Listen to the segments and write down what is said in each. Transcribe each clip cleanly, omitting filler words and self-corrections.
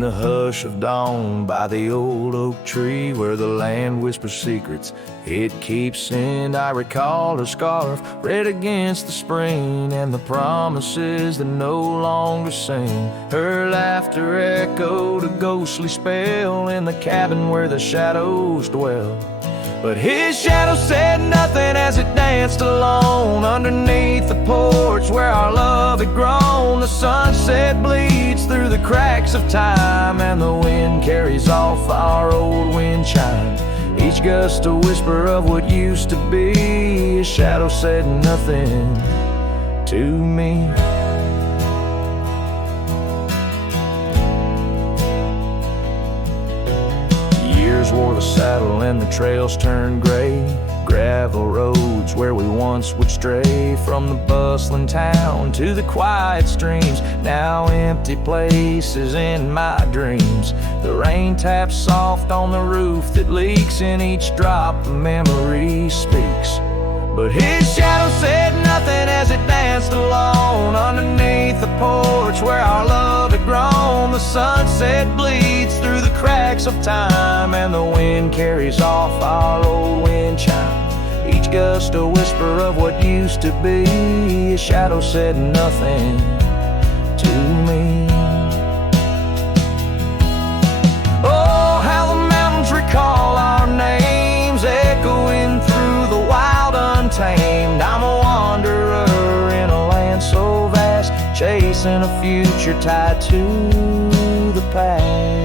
In the hush of dawn by the old oak tree where the land whispers secrets it keeps in, I recall her scarf red against the spring and the promises that no longer sing. Her laughter echoed a ghostly spell in the cabin where the shadows dwell. But his shadow said nothing as it danced alone underneath the porch where our love had grown. The sunset bleeds through the cracks of time and the wind carries off our old wind chime. Each gust a whisper of what used to be. His shadow said nothing to me. Years wore the saddle and the trails turned gray. Gravel roads where we once would stray, from the bustling town to the quiet streams, now empty places in my dreams. The rain taps soft on the roof that leaks, in each drop the memory speaks. But his shadow said nothing as it danced alone underneath the porch where our love had grown. The sunset bleeds through the cracks of time and the wind carries off our old wind chime. Each gust a whisper of what used to be. His shadow said nothing to me. Oh, how the mountains recall our names, echoing through the wild untamed. I'm a wanderer in a land so vast, chasing a future tied to the past.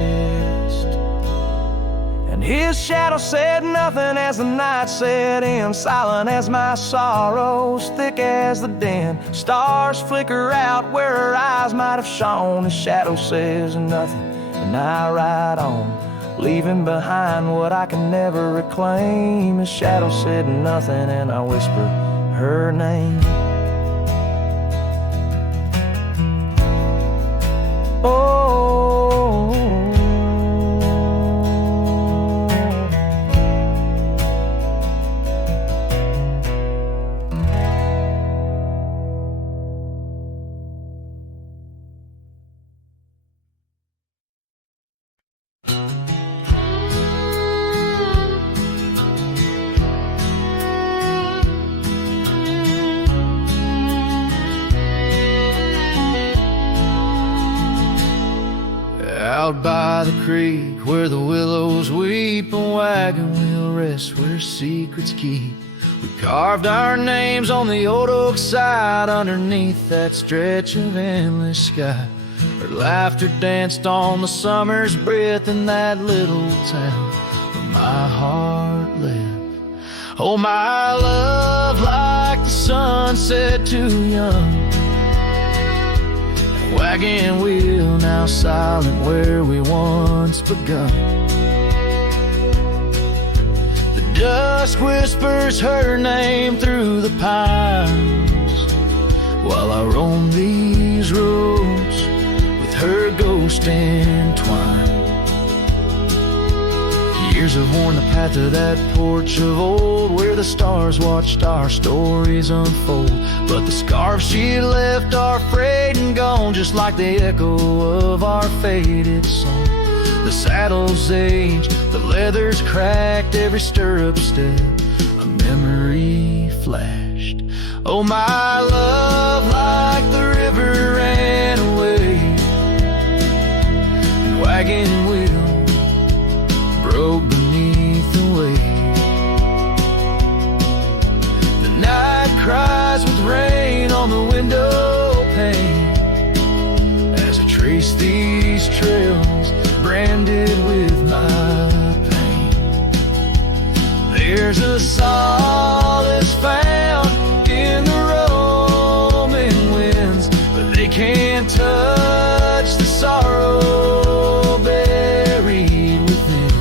And his shadow said nothing as the night set in, silent as my sorrows, thick as the den. Stars flicker out where her eyes might have shone. His shadow says nothing and I ride on, leaving behind what I can never reclaim. His shadow said nothing and I whispered her name. Oh, out by the creek where the willows weep, a wagon wheel rests where secrets keep. We carved our names on the old oak side underneath that stretch of endless sky. Her laughter danced on the summer's breath in that little town where my heart lived. Oh, my love, like the sunset too young, wagon wheel now silent where we once begun. The dusk whispers her name through the pines while I roam these roads with her ghost entwined. Years have worn the path to that porch of old where the stars watched our stories unfold. But the scarves she left are frayed and gone, just like the echo of our faded song. The saddle's aged, the leather's cracked, every stirrup step a memory flashed. Oh, my love, like the river ran away, and wagon wheel broke beneath the weight. The night cries with rain on the window pane as I trace these trails branded with my pain. There's a solace found in the roaming winds, but they can't touch the sorrow buried within.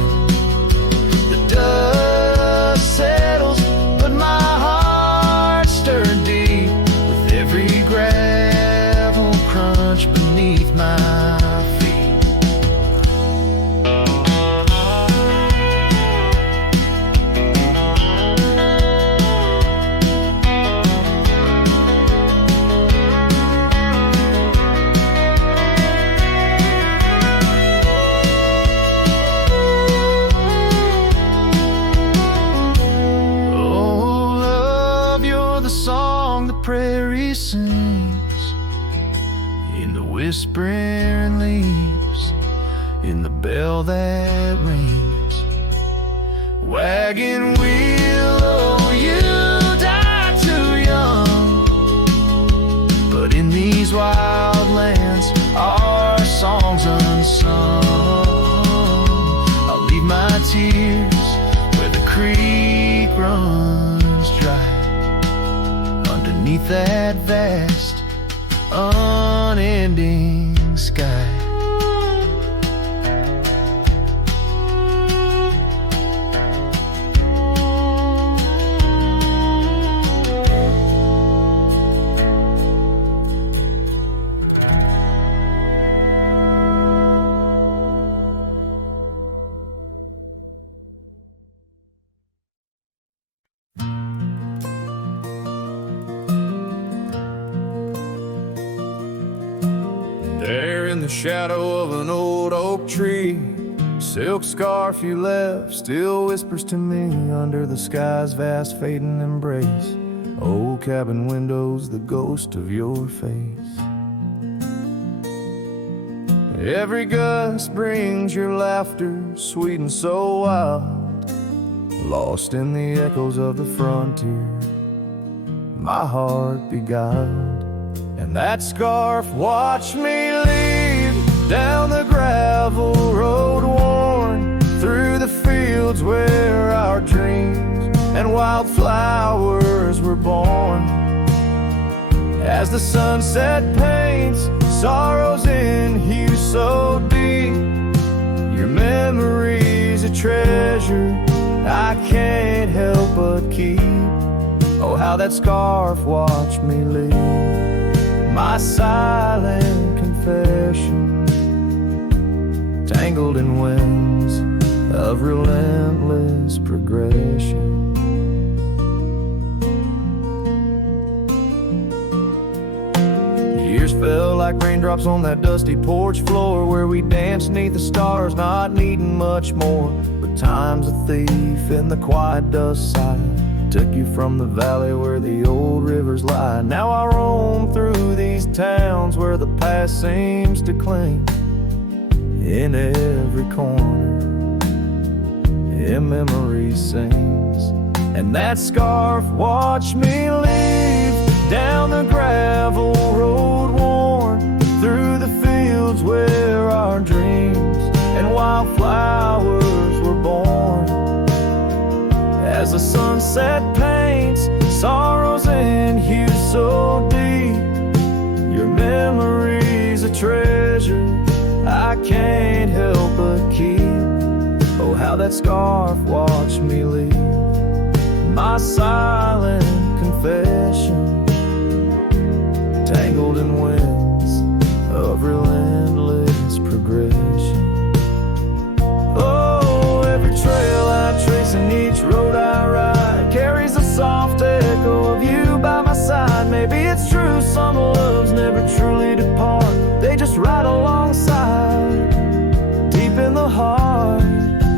in the bell that rings. Wagon wheel, oh, you died too young, but in these wild lands our song's unsung. I'll leave my tears where the creek runs dry, underneath that vast unending sky. There in the shadow of an old oak tree, silk scarf you left still whispers to me under the sky's vast fading embrace. Old cabin windows, the ghost of your face. Every gust brings your laughter, sweet and so wild, lost in the echoes of the frontier, my heart beguiled. And that scarf watched me leave down the gravel road worn, through the fields where our dreams and wildflowers were born. As the sunset paints sorrows in hue so deep, your memory's a treasure I can't help but keep. Oh, how that scarf watched me leave, my silent confession, tangled in winds of relentless progression. Years fell like raindrops on that dusty porch floor, where we danced neath the stars, not needing much more. But time's a thief in the quiet dust side, took you from the valley where the old rivers lie. Now I roam through these towns where the past seems to cling. In every corner, in memory sings. And that scarf watched me leave down the gravel road worn, through the fields where our dreams and wildflowers were born. As the sunset paints sorrows in hue so deep, your memory's a treasure I can't help but keep. Oh, how that scarf watched me leave, my silent confession, tangled in winds of relentless progression. Oh, every trail I trace and each road I ride carries a soft echo of you by my side. Maybe it's true, some loves never truly depart, they just ride alongside, deep in the heart.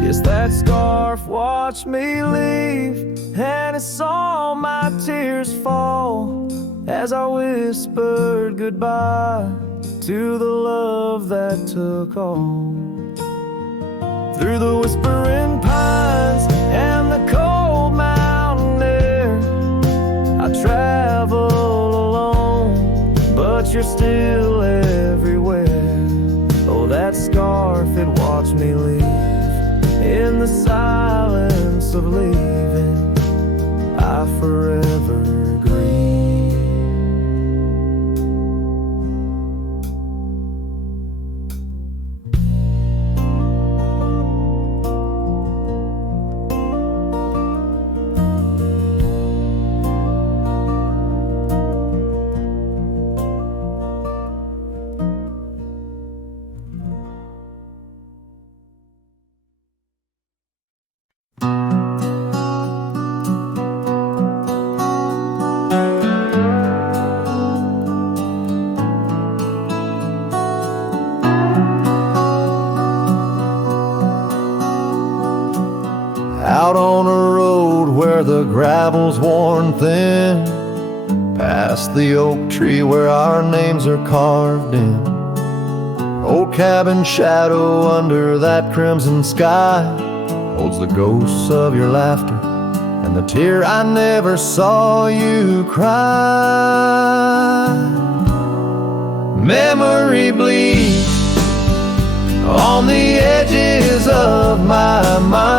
Yes, that scarf watched me leave, and it saw my tears fall as I whispered goodbye to the love that took all. Through the whispering pines and the cold mountain air, I travel alone, but you're still everywhere. Oh, that scarf, it watched me leave in the silence of leaving, I forever grieve. Out on a road where the gravel's worn thin, past the oak tree where our names are carved in. Old cabin shadow under that crimson sky holds the ghosts of your laughter and the tear I never saw you cry. Memory bleeds on the edges of my mind,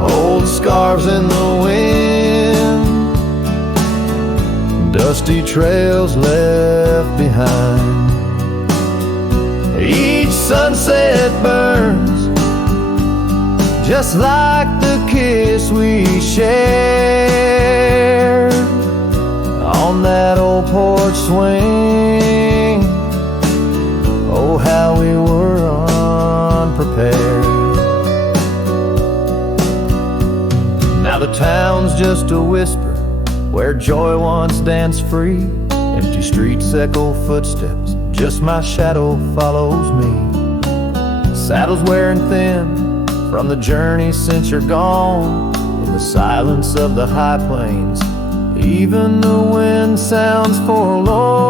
old scarves in the wind, dusty trails left behind. Each sunset burns just like the kiss we shared on that old porch swing. Oh, how we were unprepared. Now the town's just a whisper where joy once danced free. Empty streets echo footsteps, just my shadow follows me. Saddle's wearing thin from the journey since you're gone. In the silence of the high plains, even the wind sounds forlorn.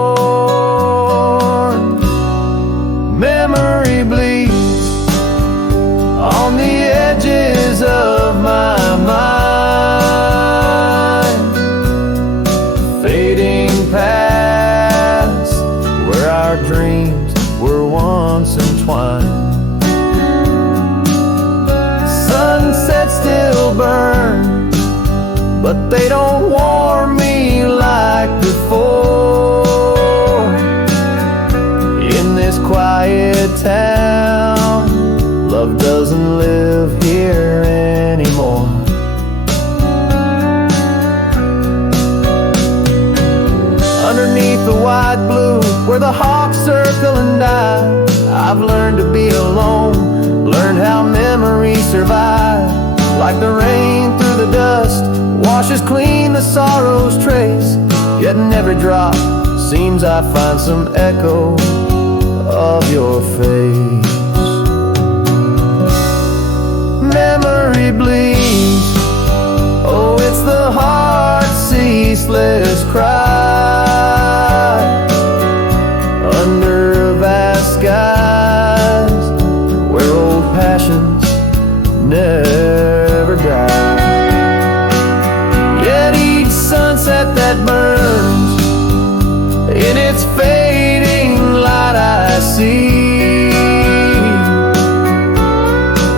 Memory bleeds on the edges of my mind, fading past where our dreams were once entwined. Sunsets still burn, but they don't warm me like before. In this quiet town, love doesn't live here anymore. Underneath the wide blue, where the hawks circle and die, I've learned to be alone, learned how memories survive. Like the rain through the dust, washes clean the sorrow's trace. Yet in every drop seems I find some echo of your face. Memory bleeds, oh, it's the heart's ceaseless cry under vast skies where old passions never die. Yet each sunset that burns, in its fading light I see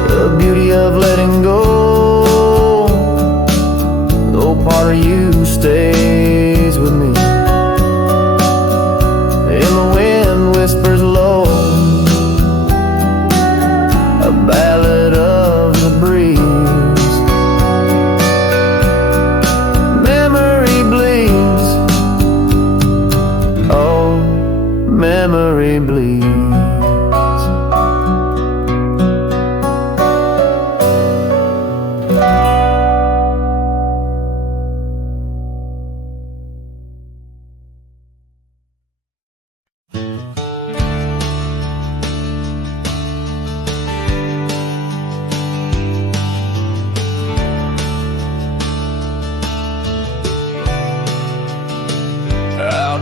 the beauty of letting go, though part of you stays with me. And the wind whispers low a ballad of the breeze. Memory bleeds, oh, memory bleeds.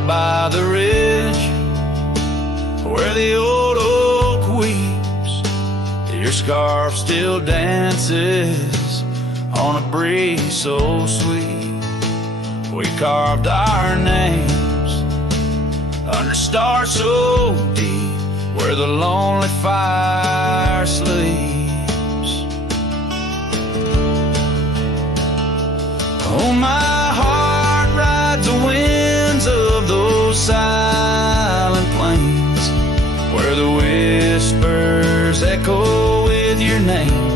By the ridge where the old oak weeps, your scarf still dances on a breeze so sweet. We carved our names under stars so deep where the lonely fire sleeps. Oh, my heart rides the winds of those silent plains where the whispers echo with your name.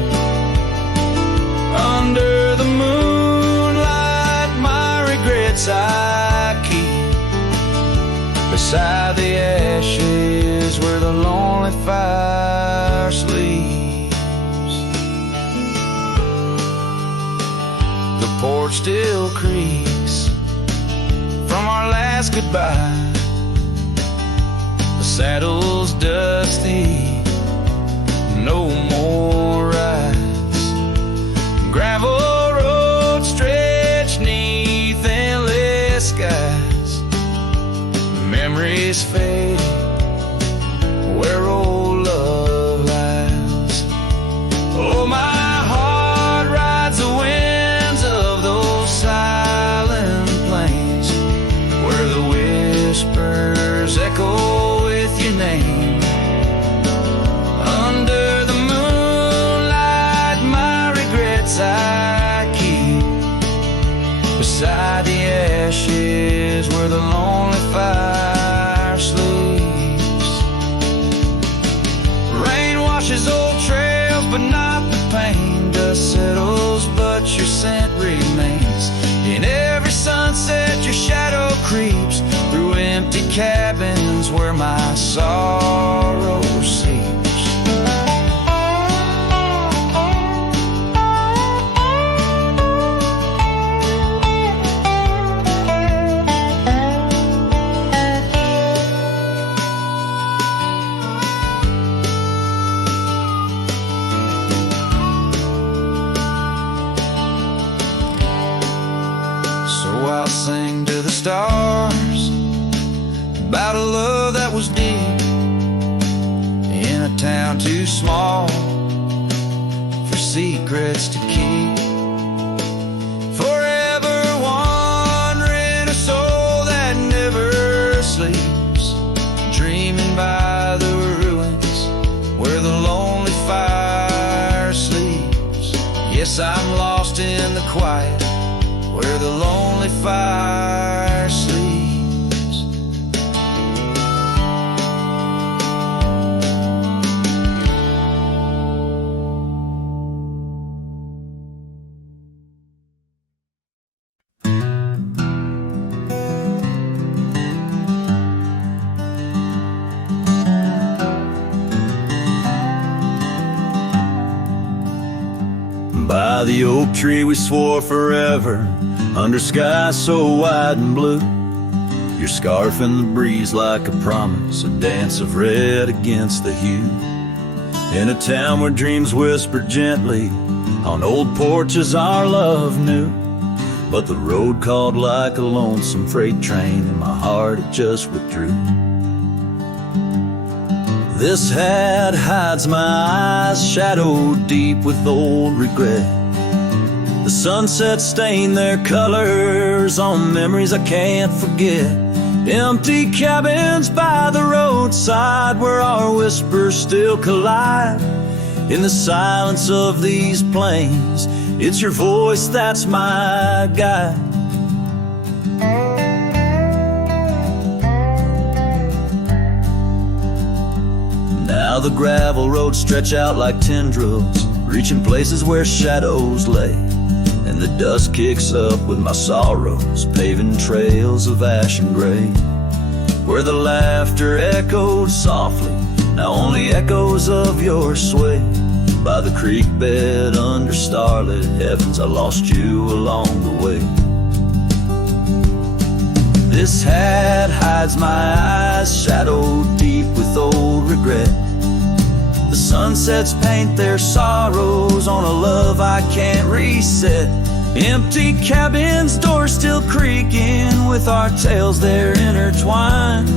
Under the moonlight, my regrets I keep beside the ashes where the lonely fire sleeps. The porch still creaks from our last goodbye. The saddle's dusty, no more rides. Gravel roads stretch neath endless skies. Memories fade washes old trails, but not the pain. Dust settles, but your scent remains. In every sunset, your shadow creeps through empty cabins where my sorrow sleeps. I'll sing to the stars about a love that was deep in a town too small for secrets to keep. Forever wandering, a soul that never sleeps, dreaming by the ruins where the lonely fire sleeps. Yes, I'm lost in the quiet where the lonely fire sleeps. By the oak tree we swore forever, under skies so wide and blue. Your scarf in the breeze like a promise, a dance of red against the hue. In a town where dreams whisper gently, on old porches our love knew. But the road called like a lonesome freight train, and my heart it just withdrew. This hat hides my eyes, shadowed deep with old regret. The sunset stained their colors on memories I can't forget. Empty cabins by the roadside where our whispers still collide. In the silence of these plains, it's your voice that's my guide. Now the gravel roads stretch out like tendrils, reaching places where shadows lay. And the dust kicks up with my sorrows, paving trails of ash and gray. Where the laughter echoed softly, now only echoes of your sway. By the creek bed under starlit heavens, I lost you along the way. This hat hides my eyes, shadowed deep with old regret. The sunsets paint their sorrows on a love I can't reset. Empty cabins, doors still creaking with our tales there intertwined.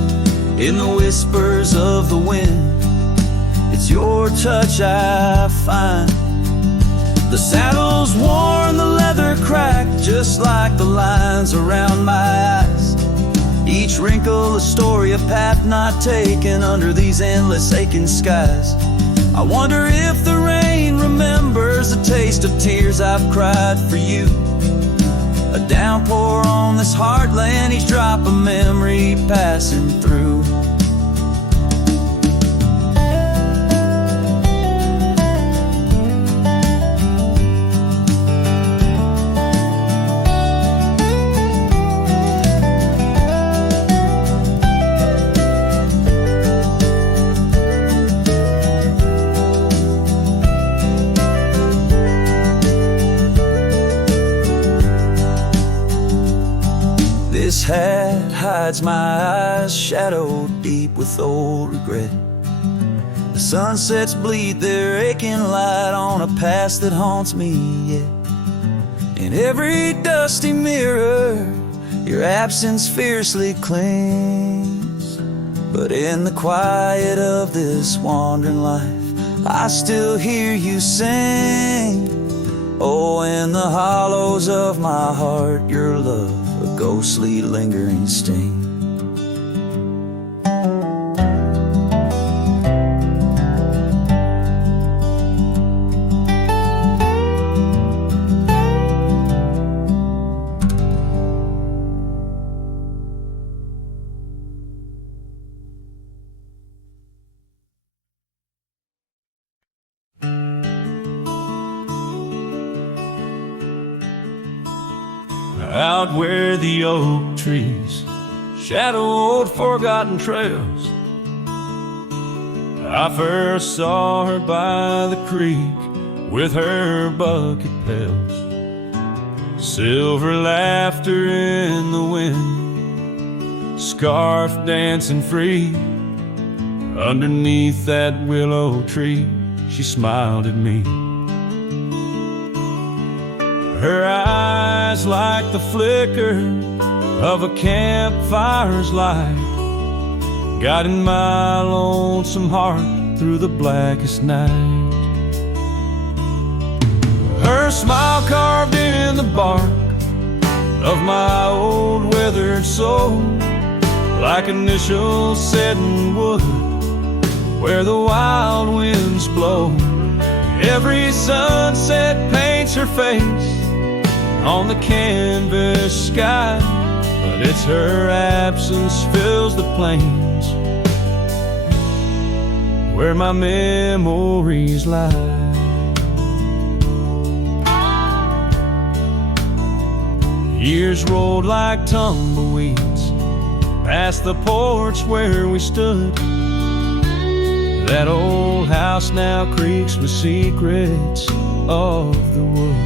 In the whispers of the wind, it's your touch I find. The saddle's worn, the leather cracked, just like the lines around my eyes. Each wrinkle a story, a path not taken under these endless aching skies. I wonder if the rain remembers the taste of tears I've cried for you. A downpour on this heartland, each drop a memory passing through. This hat hides my eyes, shadowed deep with old regret. The sunsets bleed their aching light on a past that haunts me yet. In every dusty mirror, your absence fiercely clings. But in the quiet of this wandering life, I still hear you sing. Oh, in the hollows of my heart, your love, a ghostly lingering sting. out where the oak trees shadow old forgotten trails. I first saw her by the creek with her bucket pails, silver laughter in the wind, scarf dancing free. Underneath that willow tree, she smiled at me. Her eyes like the flicker of a campfire's light, guiding my lonesome heart through the blackest night. Her smile carved in the bark of my old weathered soul, like initials set in wood where the wild winds blow. Every sunset paints her face on the canvas sky, but it's her absence fills the plains where my memories lie. Years rolled like tumbleweeds past the porch where we stood. That old house now creaks with secrets of the wood.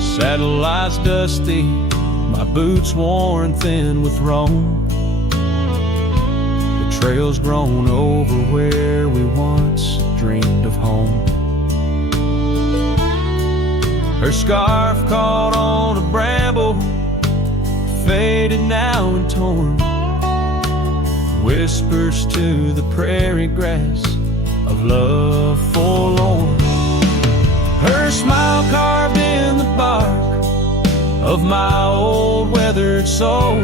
Saddle lies dusty, my boots worn thin with Rome. The trail's grown over where we once dreamed of home. Her scarf caught on a bramble, faded now and torn, whispers to the prairie grass of love forlorn. Her smile carved in the bark of my old weathered soul,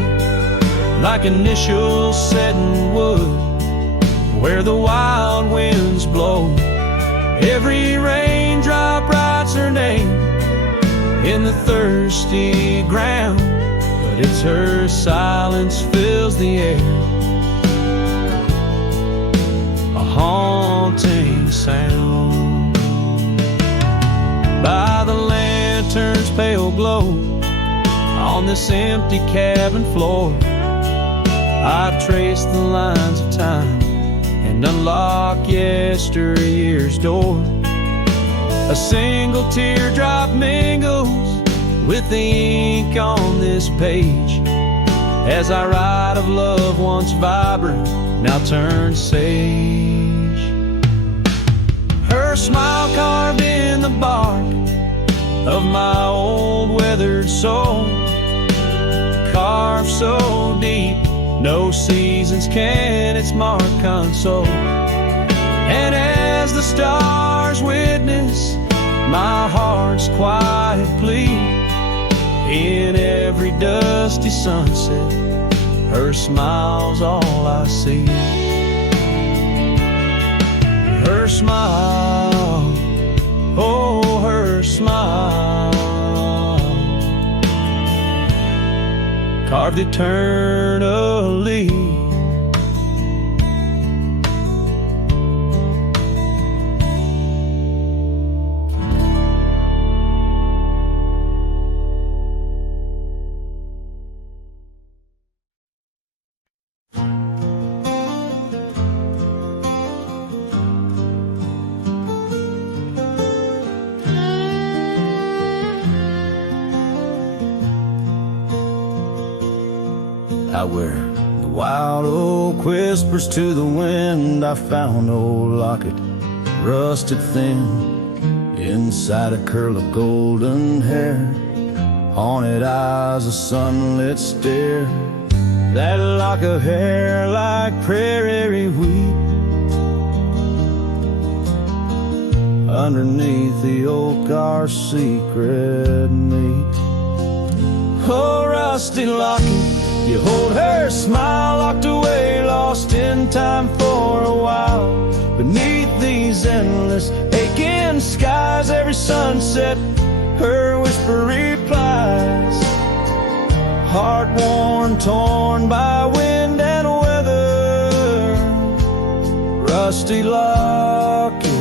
like initials set in wood where the wild winds blow. Every raindrop writes her name in the thirsty ground, but it's her silence fills the air, a haunting sound. By the lantern's pale glow on this empty cabin floor, I trace the lines of time and unlock yesteryear's door. A single teardrop mingles with the ink on this page as I write of love once vibrant, now turned sage. Her smile carved in the bark of my old weathered soul, carved so deep no seasons can its mark console. And as the stars witness my heart's quiet plea, in every dusty sunset her smile's all I see. Her smile, oh her smile, carved eternally. Out where the wild oak whispers to the wind, I found an old locket, rusted thin, inside a curl of golden hair, haunted eyes, a sunlit stare. That lock of hair like prairie wheat, underneath the oak our secret meet. Oh, rusty locket, you hold her smile locked away, lost in time for a while. Beneath these endless aching skies, every sunset her whisper replies. Heart worn, torn by wind and weather, rusty locket,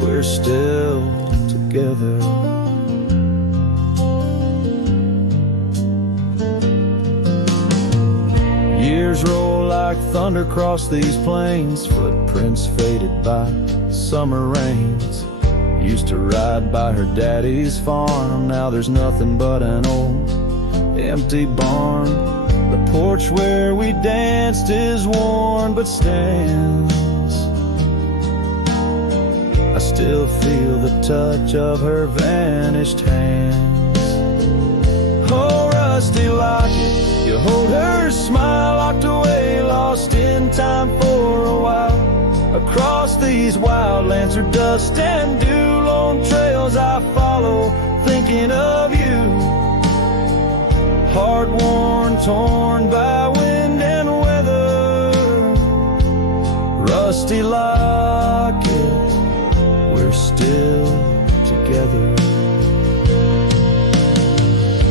we're still together. Years roll like thunder across these plains, footprints faded by summer rains. Used to ride by her daddy's farm, now there's nothing but an old empty barn. The porch where we danced is worn but stands. I still feel the touch of her vanished hands. Oh, rusty locket, you hold her smile, locked away, lost in time for a while. Across these wildlands, her dust and dew, lone trails I follow, thinking of you. Heart worn, torn by wind and weather. Rusty locket, we're still together.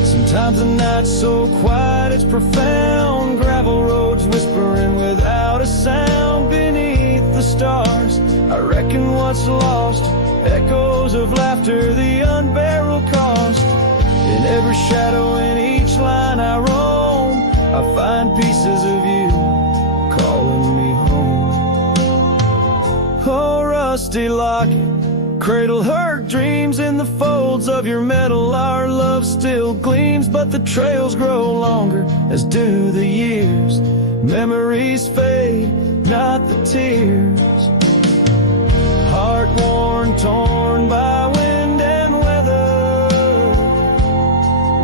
Sometimes the night's so quiet it's profound, gravel roads whispering without a sound beneath the stars. I reckon what's lost, echoes of laughter, the unbearable cost. In every shadow, in each line I roam, I find pieces of you calling me home. Oh, rusty locket, cradle her dreams in the folds of your metal. Our love still gleams, but the trails grow longer, as do the years. Memories fade, not the tears. Heart worn, torn by wind and weather.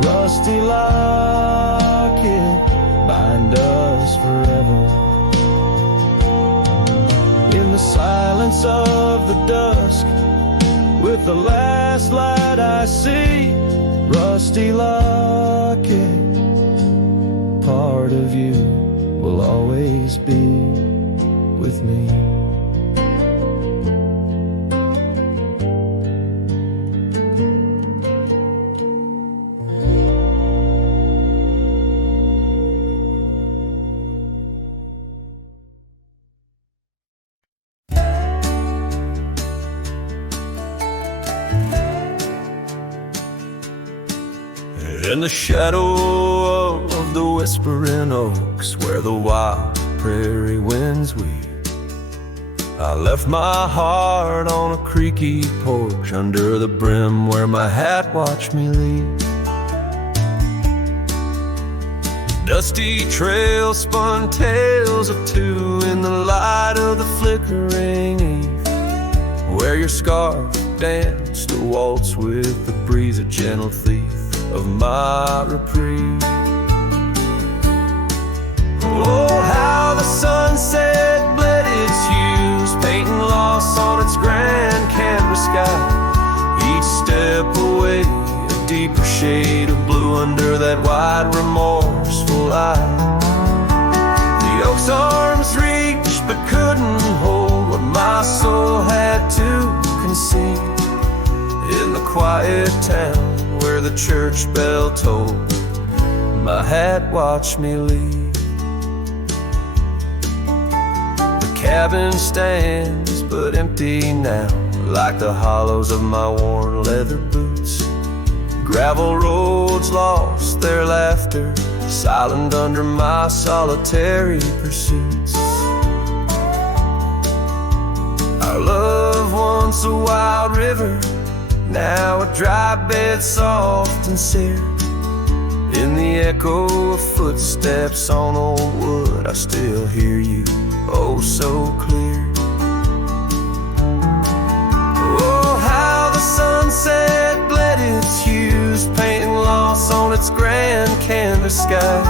Rusty locket, bind us forever. In the silence of the dusk, with the last light I see, rusty locket, part of you will always be with me. In the shadow of the whispering oaks, where the wild prairie winds weep, I left my heart on a creaky porch under the brim where my hat watched me leave. Dusty trail spun tales of two in the light of the flickering eve, where your scarf danced a waltz with the breeze, a gentle thief of my reprieve. Oh, how the sunset bled its hues, painting loss on its grand canvas sky. Each step away, a deeper shade of blue under that wide, remorseful eye. The oak's arms reached but couldn't hold what my soul had to concede. In the quiet town where the church bell tolled, my hat watched me leave. The cabin stands but empty now, like the hollows of my worn leather boots. Gravel roads lost their laughter, silent under my solitary pursuits. Our love, once a wild river, now a dry bed, soft and sere. In the echo of footsteps on old wood, I still hear you, oh so clear. Oh, how the sunset bled its hues, painting loss on its grand canvas sky.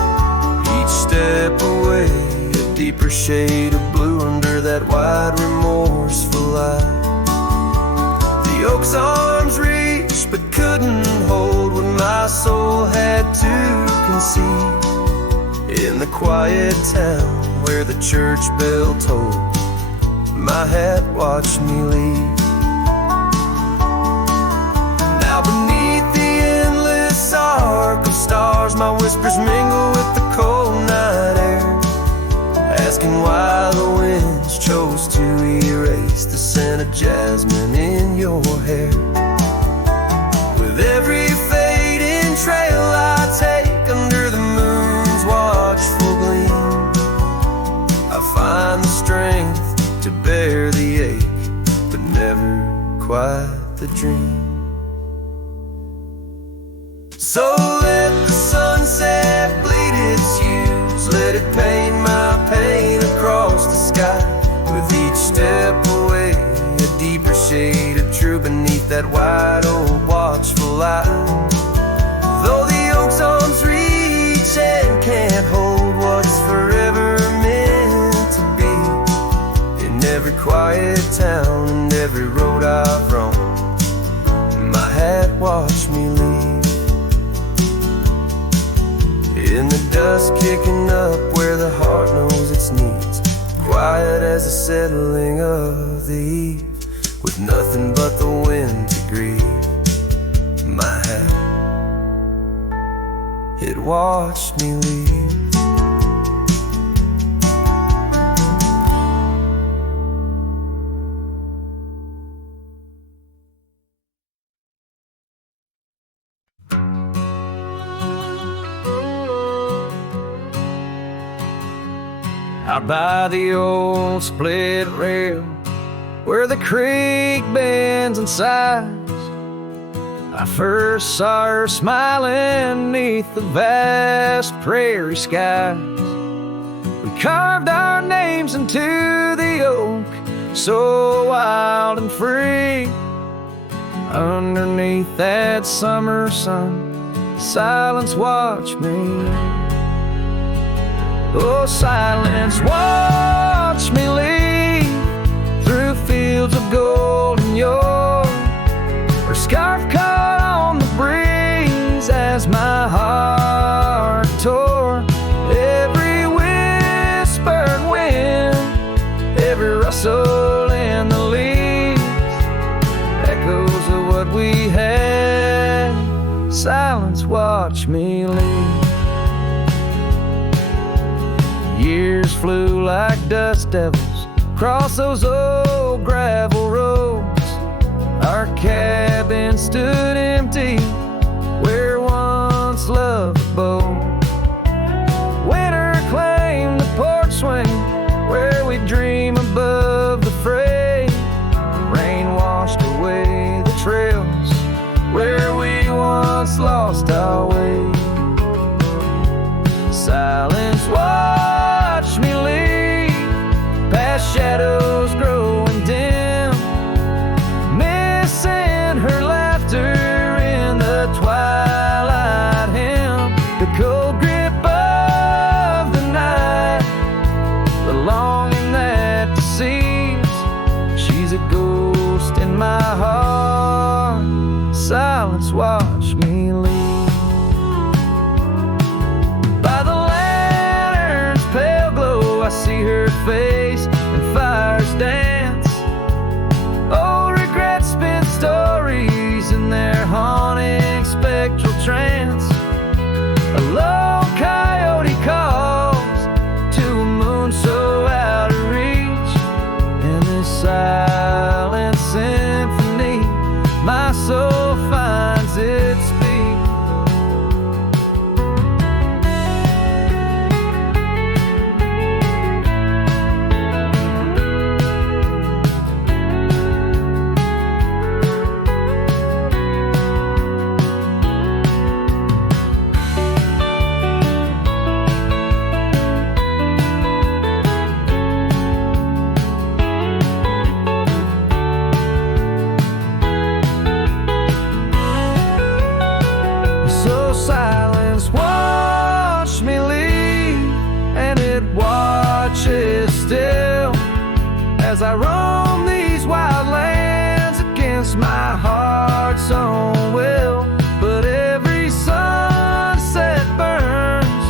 Each step away, a deeper shade of blue under that wide, remorseful eye. The oak's arms reached but couldn't hold what my soul had to concede. In the quiet town where the church bell tolled, my hat watched me leave. Now beneath the endless arc of stars, my whispers mingle with the cold night air, asking why the winds chose to erase the scent of jasmine in your hair. With every fading trail I take under the moon's watchful gleam, quite the dream. So let the sunset bleed its hues, let it paint my pain across the sky. With each step away, a deeper shade of true beneath that wide old watchful eye. Though the oak's arms reach and can't hold what's forever meant to be, in every quiet town and every road I've roamed, my hat watched me leave. In the dust kicking up where the heart knows its needs, quiet as the settling of the eve, with nothing but the wind to grieve. My hat, it watched me leave. Out by the old split rail, where the creek bends and sighs, I first saw her smiling neath the vast prairie skies. We carved our names into the oak, so wild and free. Underneath that summer sun, silence watched me. Oh, silence, watch me lead through fields of gold and yore. Her scarf caught on the breeze as my heart tore. Every whispered wind, every rustle in the leaves, echoes of what we had. Silence, watch me lead. Years flew like dust devils across those old gravel roads. Our cabin stood empty where once love abode. Winter claimed the porch swing where we dream above the fray. Rain washed away the trails where we once lost our way. Silence, watch me lead past shadows growing dim, missing her laughter in the twilight hymn. The cold grip of the night, the longing that deceives. She's a ghost in my heart. Silence, watch me lead. I see her face and fires dance. Old regrets spin stories in their haunting spectral trance. A low coyote calls to a moon so out of reach. In this silent symphony, my soul finds its speech. Silence, watch me lead, and it watches still as I roam these wild lands against my heart's own will. But every sunset burns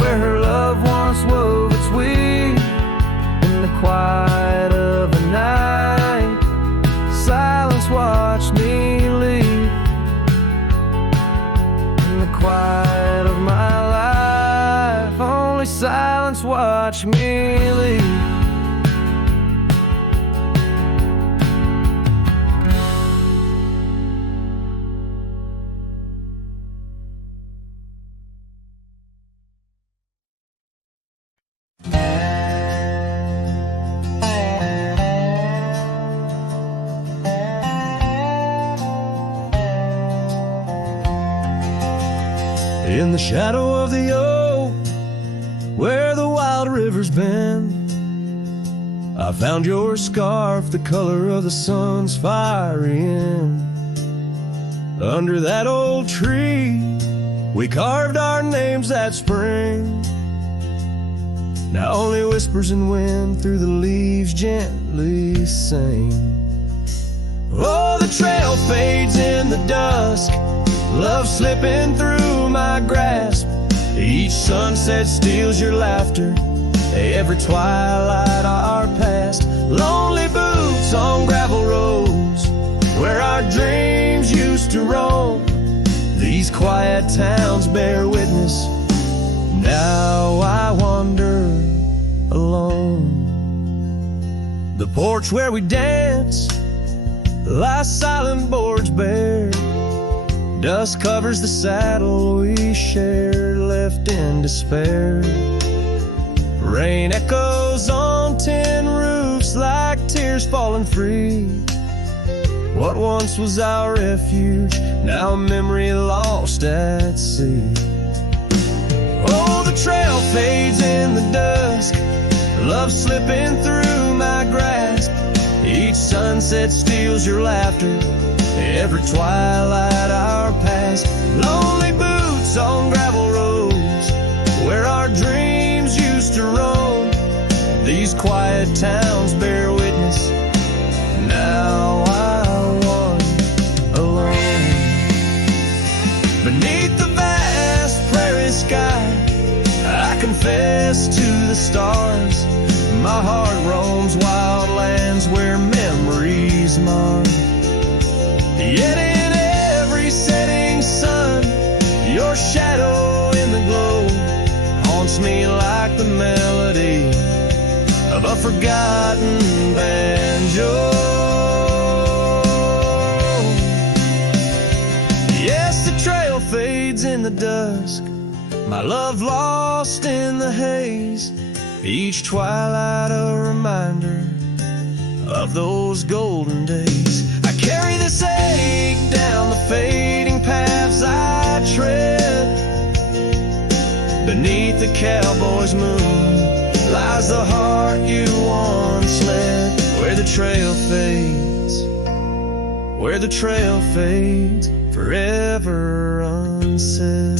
where her love once wove its weave. In the quiet of the night, silence, watch me lead. Quiet of my life, only silence, watch me lead. In the shadow of the oak, where the wild river's bend, I found your scarf, the color of the sun's fiery end. Under that old tree, we carved our names that spring. Now only whispers and wind through the leaves gently sing. Oh, the trail fades in the dusk, love slipping through my grasp. Each sunset steals your laughter, every twilight our past. Lonely boots on gravel roads, where our dreams used to roam. These quiet towns bear witness, now I wander alone. The porch where we dance lies silent, boards bare. Dust covers the saddle we shared, left in despair. Rain echoes on tin roofs like tears falling free. What once was our refuge, now a memory lost at sea. Oh, the trail fades in the dusk, love slipping through my grasp. Each sunset steals your laughter, every twilight our past. Lonely boots on gravel roads, where our dreams used to roam. These quiet towns bear witness, now I wander alone. Beneath the vast prairie sky, I confess to the stars. My heart roams wild lands where memories mar. Yet in every setting sun, your shadow in the glow haunts me like the melody of a forgotten banjo. Yes, the trail fades in the dusk, my love lost in the haze. Each twilight a reminder of those golden days. I carry this ache down the fading paths I tread. Beneath the cowboy's moon lies the heart you once led. Where the trail fades, where the trail fades, forever unsaid.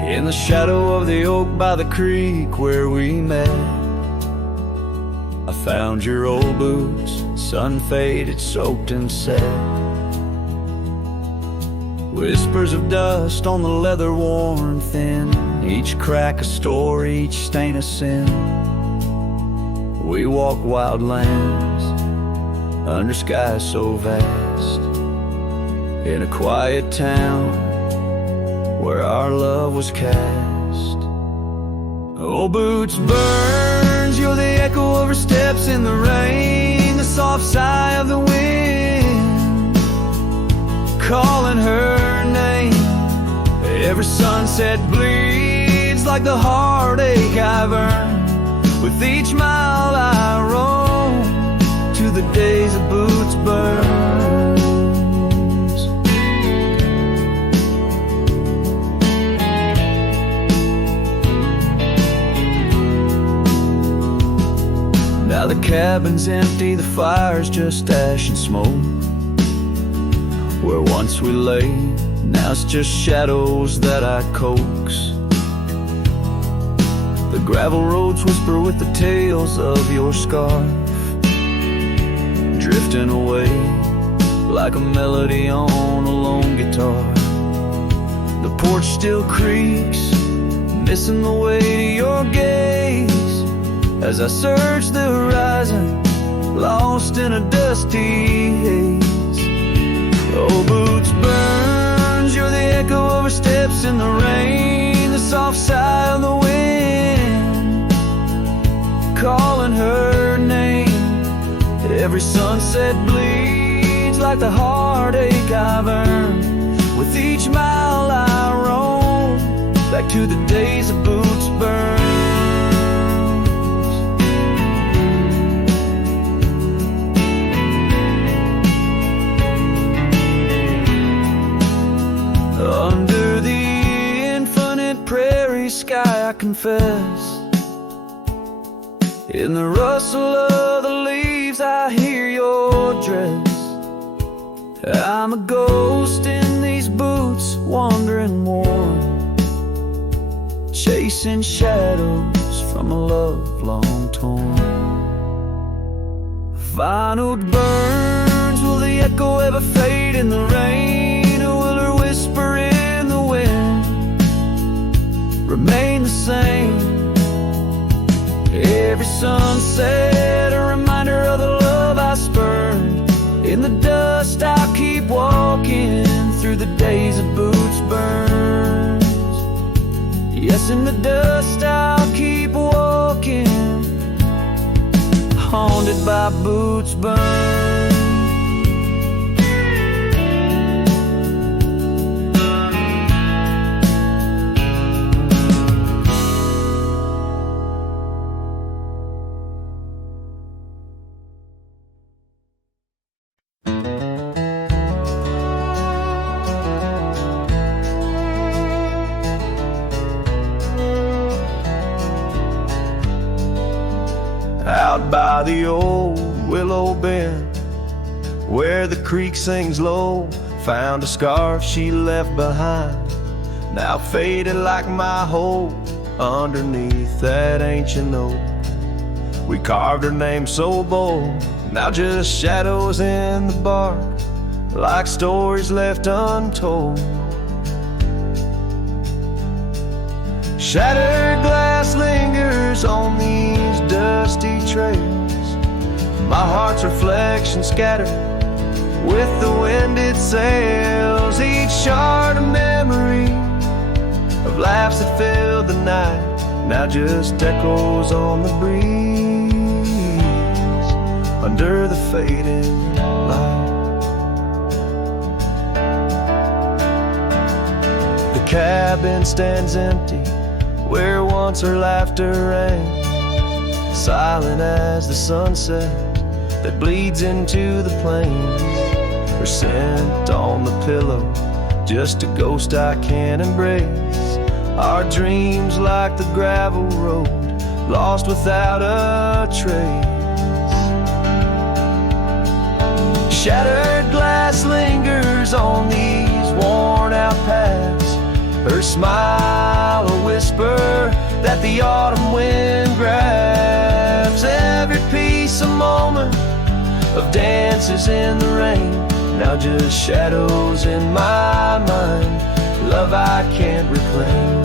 In the shadow of the oak by the creek where we met, I found your old boots, sun faded, soaked and set. Whispers of dust on the leather worn thin, each crack a story, each stain a sin. We walk wild lands under skies so vast, in a quiet town where our love was cast. Old boots burns, you're the echo of her steps in the rain, the soft sigh of the wind calling her name. Every sunset bleeds like the heartache I've earned. With each mile I roam to the days of boots burn. Now the cabin's empty, the fire's just ash and smoke. Where once we lay, now it's just shadows that I coax. The gravel roads whisper with the tales of your scarf, drifting away like a melody on a lone guitar. The porch still creaks, missing the way to your gaze, as I search the horizon, lost in a dusty haze. Oh, boots burns, you're the echo of her steps in the rain, the song soft sigh of the wind calling her name. Every sunset bleeds like the heartache I've earned. With each mile I roam back to the days of boots burned. Under the infinite prairie sky I confess, in the rustle of the leaves I hear your dress. I'm a ghost in these boots, wandering warm, chasing shadows from a love long torn. Final burns, will the echo ever fade in the rain, or will her whisper in the wind remain the same? Every sunset, a reminder of the love I spurned. In the dust I'll keep walking through the days of boots burns. Yes, in the dust I'll keep walking, haunted by boots burns. Out by the old willow bend, where the creek sings low, found a scarf she left behind, now faded like my hope. Underneath that ancient oak, we carved her name so bold, now just shadows in the bark, like stories left untold. Shattered glass lingers on these dusty trails, my heart's reflection scattered with the wind it sails. Each shard a memory of laughs that filled the night, now just echoes on the breeze under the fading light. The cabin stands empty where once her laughter rang, silent as the sunset that bleeds into the plains. Her scent on the pillow, just a ghost I can't embrace. Our dreams like the gravel road, lost without a trace. Shattered glass lingers on these worn out paths, her smile a whisper that the autumn wind grabs. Every piece a moment of dances in the rain, now just shadows in my mind, love I can't reclaim.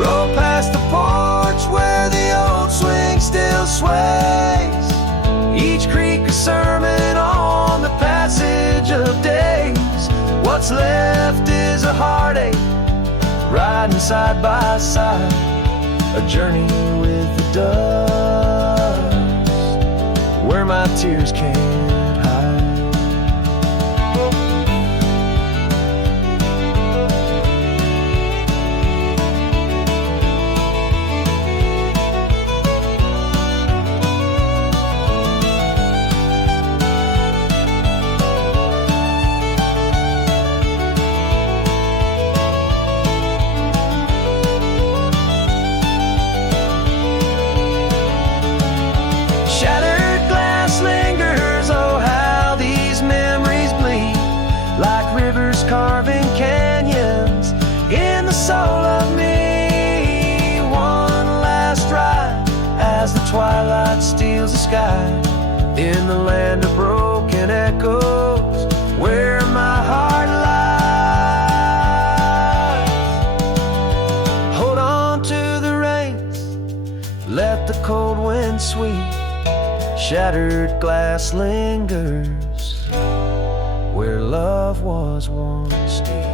Roll past the porch where the old swing still sways, each creek a sermon on the passage of days. What's left is a heartache, riding side by side, a journey with the dust, where my tears can't hide. Carving canyons in the soul of me. One last ride as the twilight steals the sky, in the land of broken echoes where my heart lies. Hold on to the reins, let the cold wind sweep. Shattered glass lingers where love was once deep.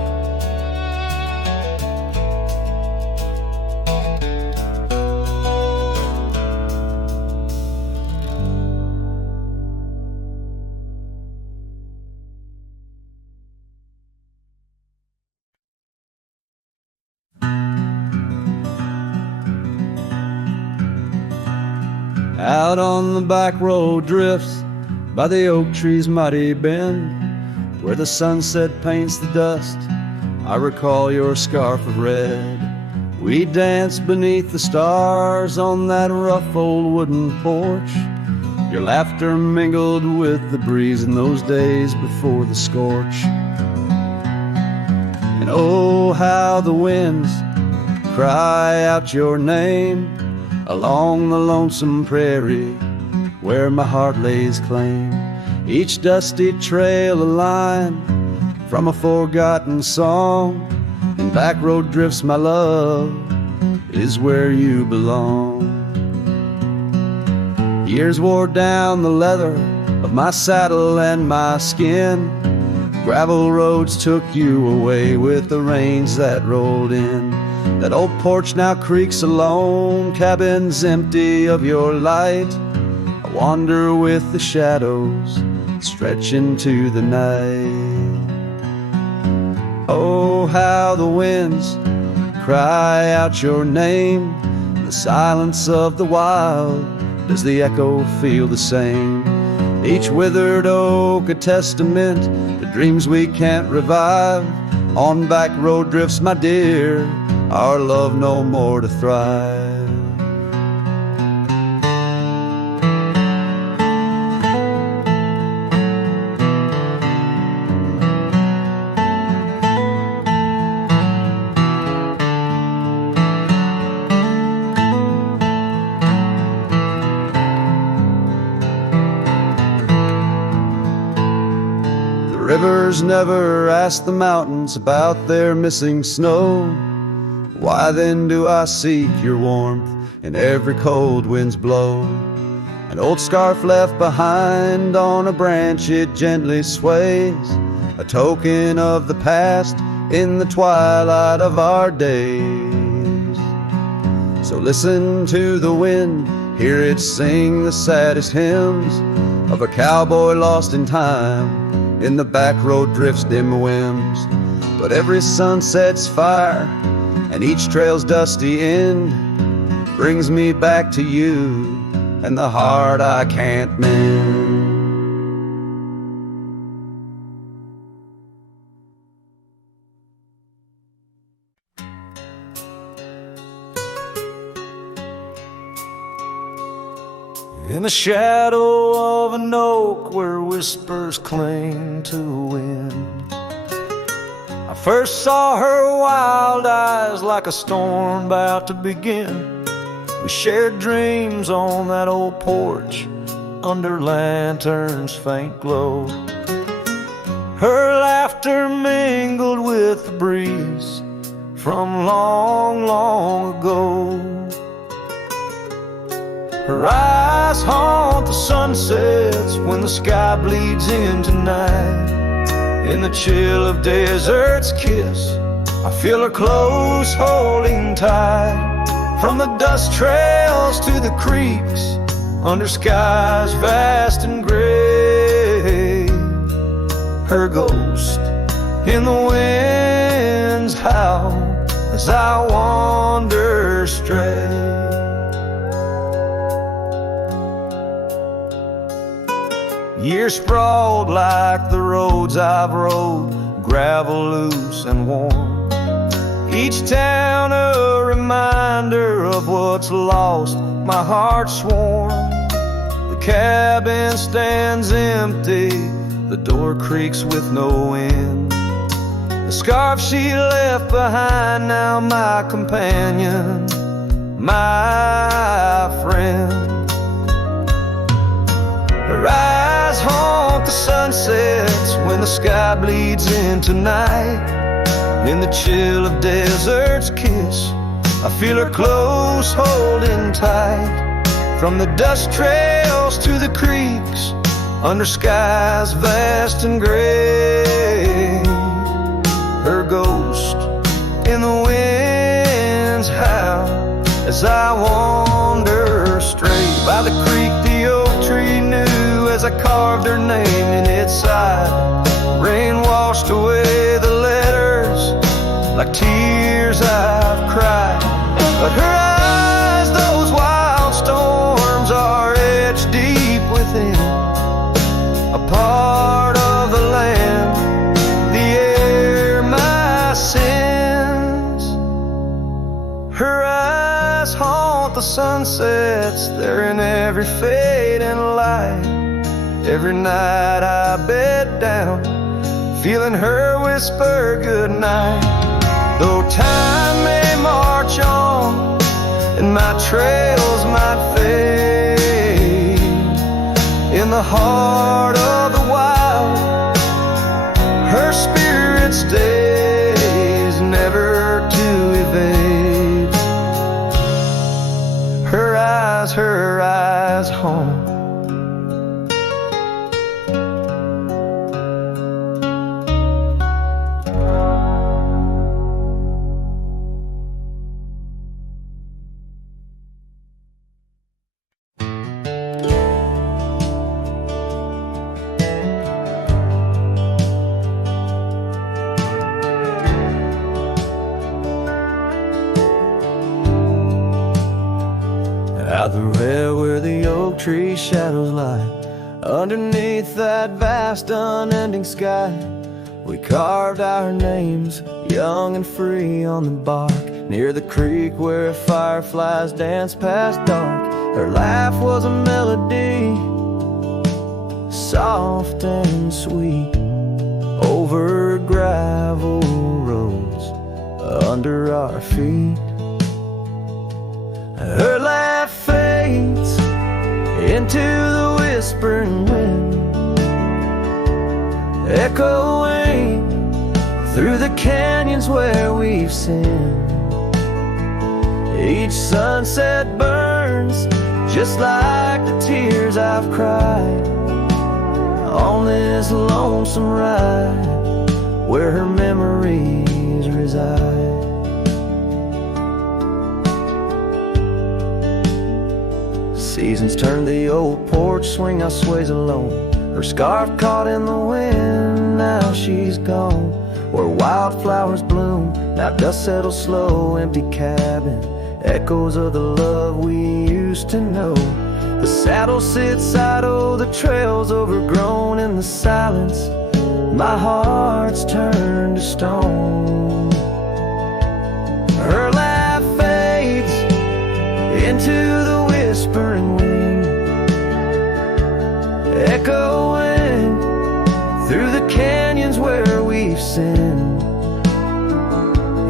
Out on the back road drifts by the oak tree's mighty bend, where the sunset paints the dust, I recall your scarf of red. We danced beneath the stars on that rough old wooden porch. Your laughter mingled with the breeze in those days before the scorch. And oh, how the winds cry out your name along the lonesome prairie where my heart lays claim. Each dusty trail a line from a forgotten song, and back road drifts, my love, is where you belong. Years wore down the leather of my saddle and my skin. Gravel roads took you away with the rains that rolled in. That old porch now creaks alone, cabins empty of your light. I wander with the shadows stretch into the night. Oh, how the winds cry out your name. In the silence of the wild, does the echo feel the same? Each withered oak a testament to dreams we can't revive. On back road drifts, my dear, our love no more to thrive. Rivers never ask the mountains about their missing snow. Why then do I seek your warmth in every cold wind's blow? An old scarf left behind on a branch, it gently sways, a token of the past in the twilight of our days. So listen to the wind, hear it sing the saddest hymns of a cowboy lost in time in the back road drifts dim whims. But every sunset's fire and each trail's dusty end brings me back to you and the heart I can't mend. In the shadow of an oak where whispers cling to the wind, I first saw her wild eyes like a storm about to begin. We shared dreams on that old porch under lanterns' faint glow. Her laughter mingled with the breeze from long, long ago. Her eyes haunt the sunsets when the sky bleeds into night. In the chill of desert's kiss, I feel her close holding tight. From the dust trails to the creeks, under skies vast and gray, her ghost in the wind's howl as I wander stray. Years sprawled like the roads I've rode, gravel loose and warm. Each town a reminder of what's lost, my heart sworn. The cabin stands empty, the door creaks with no end. The scarf she left behind, now my companion, my friend. Her eyes haunt the sunsets when the sky bleeds into night. In the chill of desert's kiss, I feel her close holding tight. From the dust trails to the creeks, under skies vast and gray, her ghost in the wind's howl as I wander straight. By the creek the oak tree knew as I carved her name in its side. Rain washed away the letters like tears I've cried. But her eyes, those wild storms are a part of the land, the air, my sins. Her eyes haunt the sunsets, they're in every fading light. Every night I bed down, feeling her whisper goodnight. Though time may march on and my trails might fade, in the heart of the wild, her spirit stays, never to evade. Her eyes home. Out the rail where the oak tree shadows lie, underneath that vast unending sky, we carved our names, young and free, on the bark, near the creek where fireflies danced past dark. Her laugh was a melody, soft and sweet, over gravel roads under our feet. Her laugh fades into the whispering wind, echoing through the canyons where we've sinned. Each sunset burns just like the tears I've cried on this lonesome ride where her memories reside. Seasons turn the old porch swing, I sways alone. Her scarf caught in the wind, now she's gone. Where wildflowers bloom, now dust settles slow. Empty cabin, echoes of the love we used to know. The saddle sits idle, the trail's overgrown. In the silence, my heart's turned to stone. Her laugh fades into the whispering wind, echoing through the canyons where we've sinned.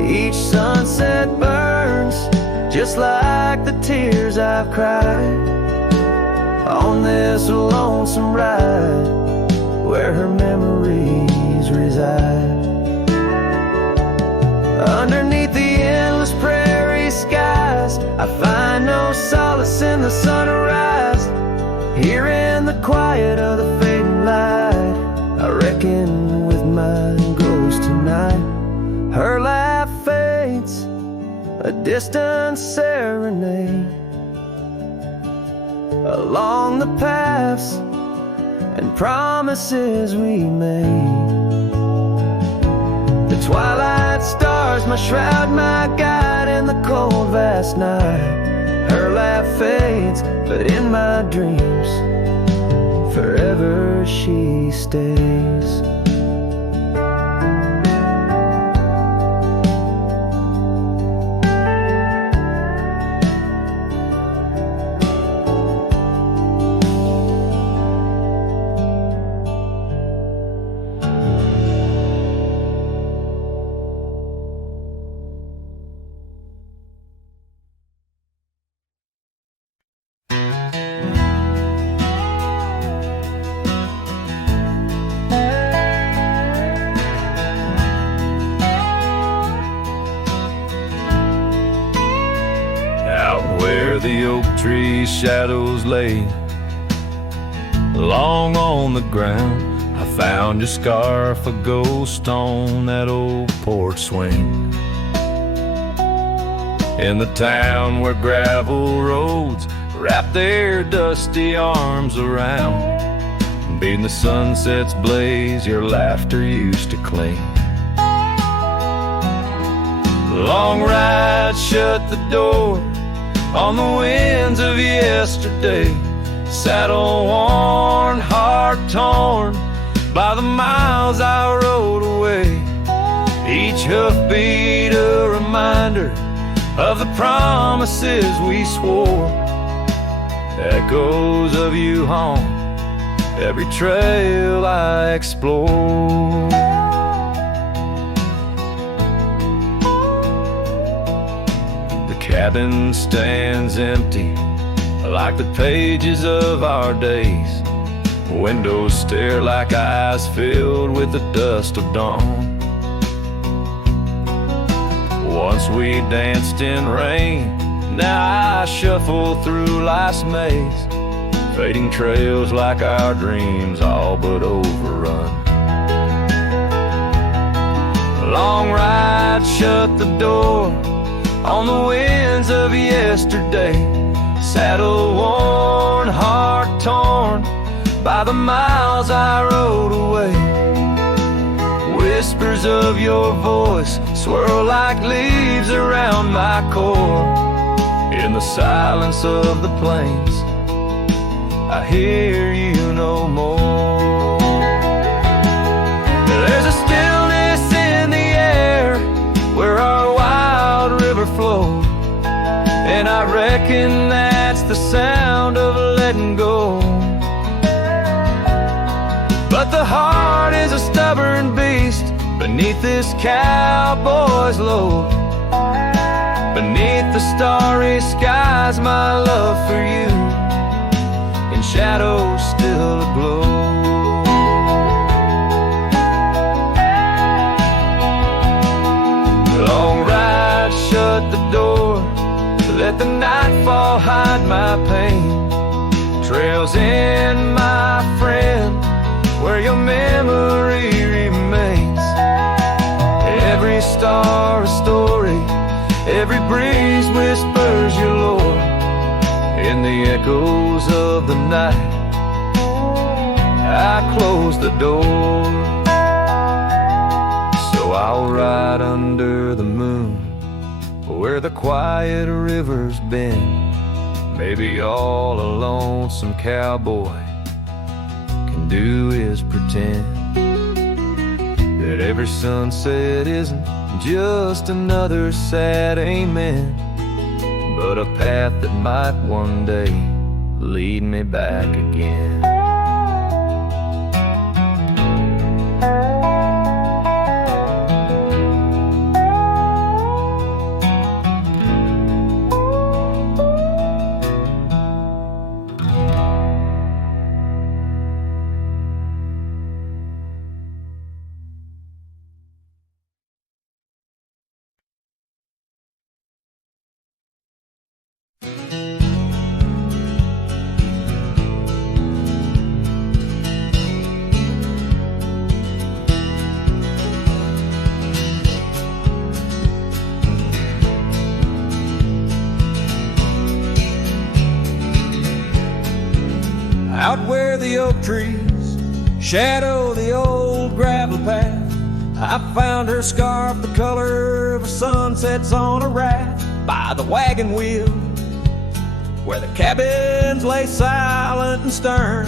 Each sunset burns just like the tears I've cried on this lonesome ride where her memories reside. Underneath the endless prairie skies, I find no solace in the sunrise. Here in the quiet of the fading light, I reckon with my ghost tonight. Her laugh fades, a distant serenade, along the paths and promises we made. The twilight stars, my shroud, my guide in the cold vast night. Her laugh fades, but in my dreams forever she stays. The oak tree shadows lay long on the ground, I found your scarf, a ghost on that old porch swing. In the town where gravel roads wrap their dusty arms around, beating the sunset's blaze, your laughter used to cling. Long ride shut the door on the winds of yesterday, Saddle worn, heart torn by the miles I rode away. Each hoofbeat a reminder of the promises we swore. Echoes of you haunt every trail I explore. The cabin stands empty like the pages of our days. Windows stare like eyes filled with the dust of dawn. Once we danced in rain, now I shuffle through life's maze. Fading trails like our dreams, all but overrun. Long ride, shut the door on the winds of yesterday. Saddle worn, heart torn by the miles I rode away. Whispers of your voice swirl like leaves around my core. In the silence of the plains, I hear you no more. There's a stillness in the air where our wild river flows, and I reckon that's the sound of letting go. But the heart is a stubborn beast beneath this cowboy's load. Beneath the starry skies, my love for you in shadows still aglow. Long ride, shut the door, let the nightfall hide my pain. Trails in, my friend, where your memory remains. Every star a story, every breeze whispers your lore. In the echoes of the night, I close the door. So I'll ride under the moon where the quiet river's been. Maybe all a lonesome cowboy can do is pretend that every sunset isn't just another sad amen, but a path that might one day lead me back again. Out where the oak trees shadow the old gravel path, I found her scarf the color of a sunsets on a raft by the wagon wheel, where the cabins lay silent and stern.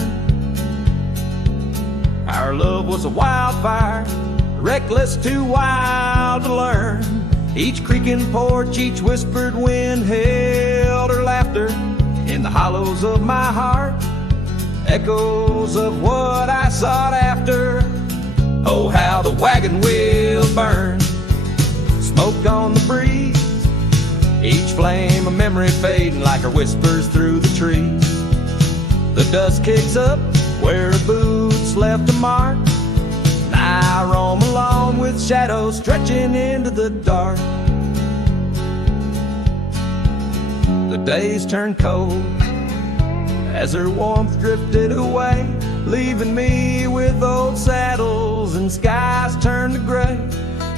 Our love was a wildfire, reckless, too wild to learn. Each creaking porch, each whispered wind held her laughter in the hollows of my heart. Echoes of what I sought after. Oh, how the wagon wheel burned, smoke on the breeze, each flame a memory fading like her whispers through the trees. The dust kicks up where her boots left a mark, and I roam along with shadows stretching into the dark. The days turn cold as her warmth drifted away, leaving me with old saddles and skies turned to gray.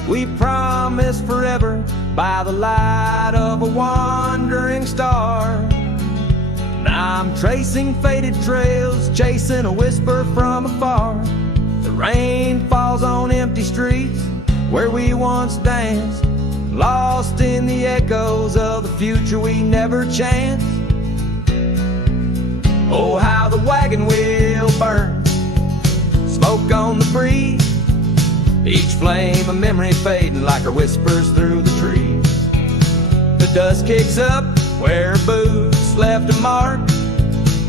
We promised forever by the light of a wandering star. Now I'm tracing faded trails, chasing a whisper from afar. The rain falls on empty streets where we once danced, lost in the echoes of the future we never chanced. Oh, how the wagon wheel burns, smoke on the breeze, each flame a memory fading like her whispers through the trees. The dust kicks up where boots left a mark.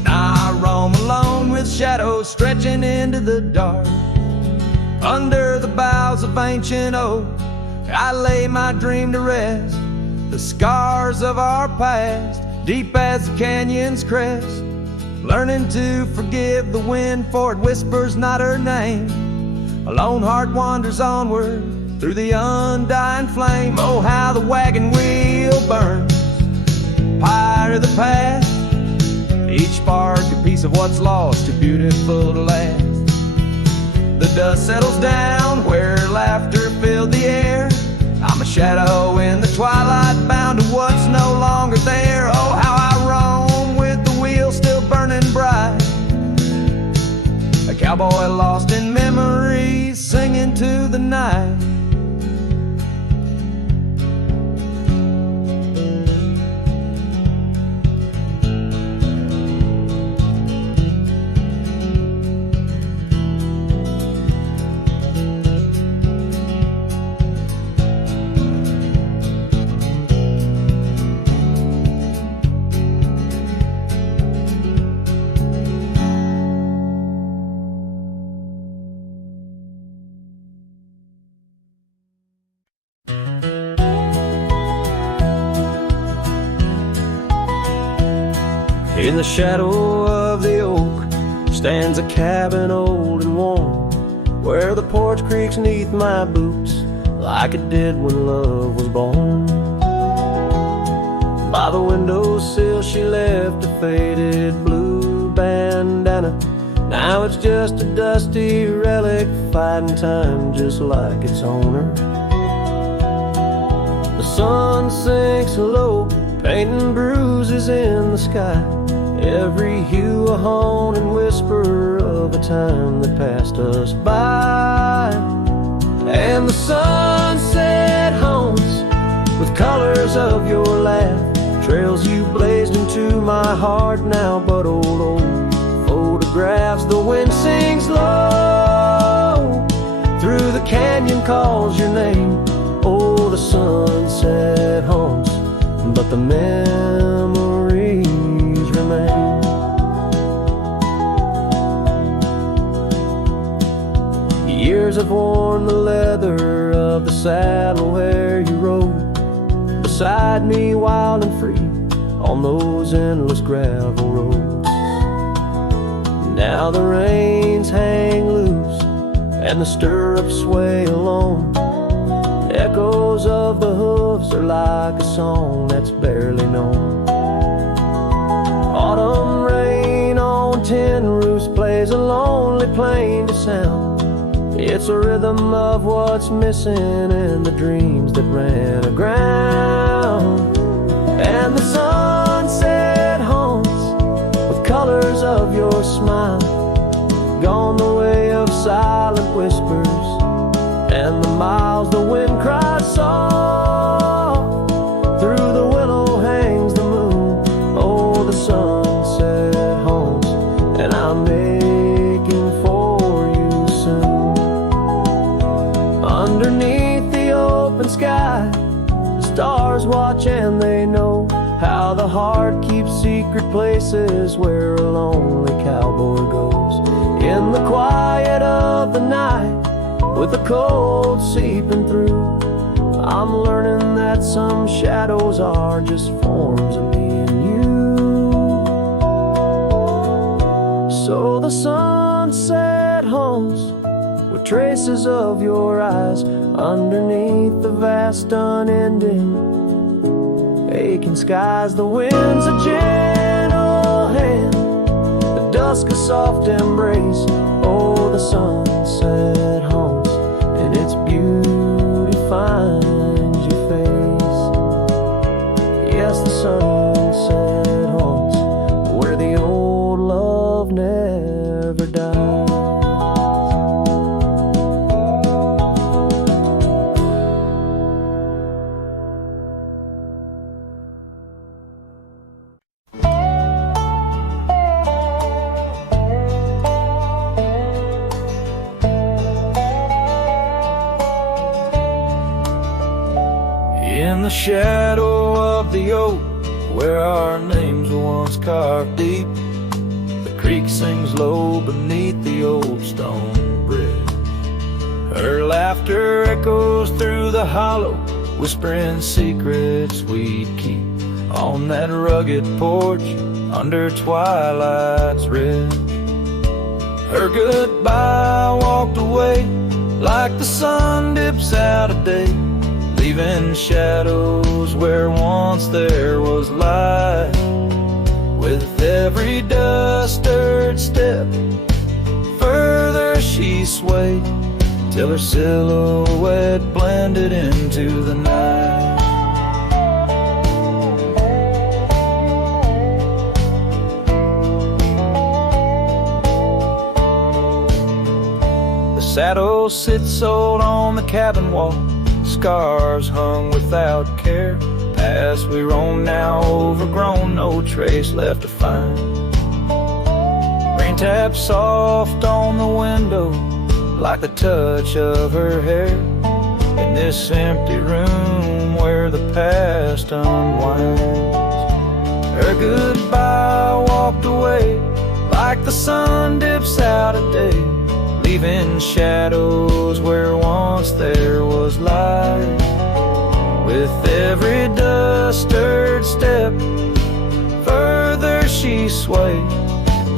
I roam alone with shadows stretching into the dark. Under the boughs of ancient oak, I lay my dream to rest. The scars of our past, deep as the canyon's crest. Learning to forgive the wind, for it whispers not her name. A lone heart wanders onward through the undying flame. Oh, how the wagon wheel burns, pyre of the past, each spark a piece of what's lost, too beautiful to last. The dust settles down where laughter filled the air. I'm a shadow in the twilight, bound to what's no longer there. Oh, how I roam with the wheel still burning bright. A cowboy lost in memories, singing to the night. In the shadow of the oak stands a cabin old and warm, where the porch creaks neath my boots like it did when love was born. By the windowsill she left a faded blue bandana. Now it's just a dusty relic, fighting time just like its owner. The sun sinks low, painting bruises in the sky. Every hue a haunting whisper of a time that passed us by. And the sunset haunts with colors of your laugh, trails you blazed into my heart now but old photographs. The wind sings low through the canyon, calls your name. Oh, the sunset haunts, but the memories remain. Years have worn the leather of the saddle where you rode beside me, wild and free, on those endless gravel roads. Now the reins hang loose and the stirrups sway alone. Echoes of the hooves are like a song that's barely known. Autumn rain on tin roofs plays a lonely plain to sound. It's a rhythm of what's missing and the dreams that ran aground. And the sunset haunts with colors of your smile, gone the way of silent whispers and the miles the wind cries soft. Through the willow hangs the moon. Oh, the sunset haunts, and I'm aching for you soon. Underneath the open sky, the stars watch and they know how the heart keeps secret places where a lonely cowboy goes. In the quiet of the night, with the cold seeping through, I'm learning that some shadows are just forms of me and you. So the sunset haunts with traces of your eyes underneath the vast unending aching skies. The wind's a gentle hand, the dusk a soft embrace. Oh, the sunset haunts, and its beauty finds your face. Yes, the sunset haunts where the old love never dies. In the shadow of the oak, where our names were once carved deep, the creek sings low beneath the old stone bridge. Her laughter echoes through the hollow, whispering secrets we'd keep on that rugged porch under twilight's red. Her goodbye walked away like the sun dips out of day, leaving shadows where once there was light. With every dust-stirred step, further she swayed, till her silhouette blended into the night. The saddle sits old on the cabin wall, scars hung without care. Past we roam now overgrown, no trace left to find. Rain taps soft on the window like the touch of her hair, in this empty room where the past unwinds. Her goodbye walked away like the sun dips out of day, leaving shadows where once there was light. With every dust-stirred step, further she swayed,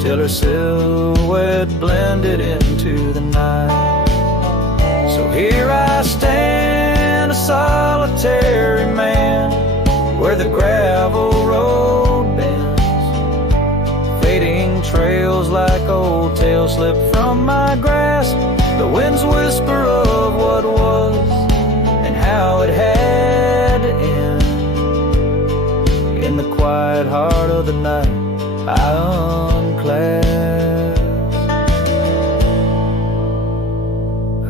till her silhouette blended into the night. So here I stand, a solitary man, where the gravel road bends, fading trails like old tales slip from my grasp. The wind's whisper of what was and how it had to end. In the quiet heart of the night, I unclasp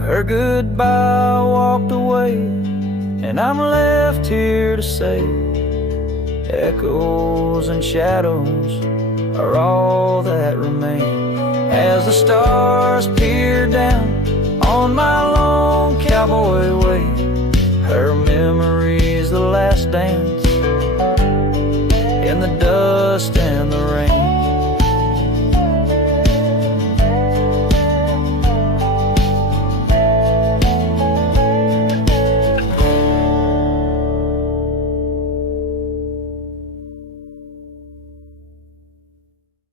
her goodbye walked away, and I'm left here to say echoes and shadows are all that remain, as the stars peer down on my long cowboy way. Her memory's the last dance in the dust and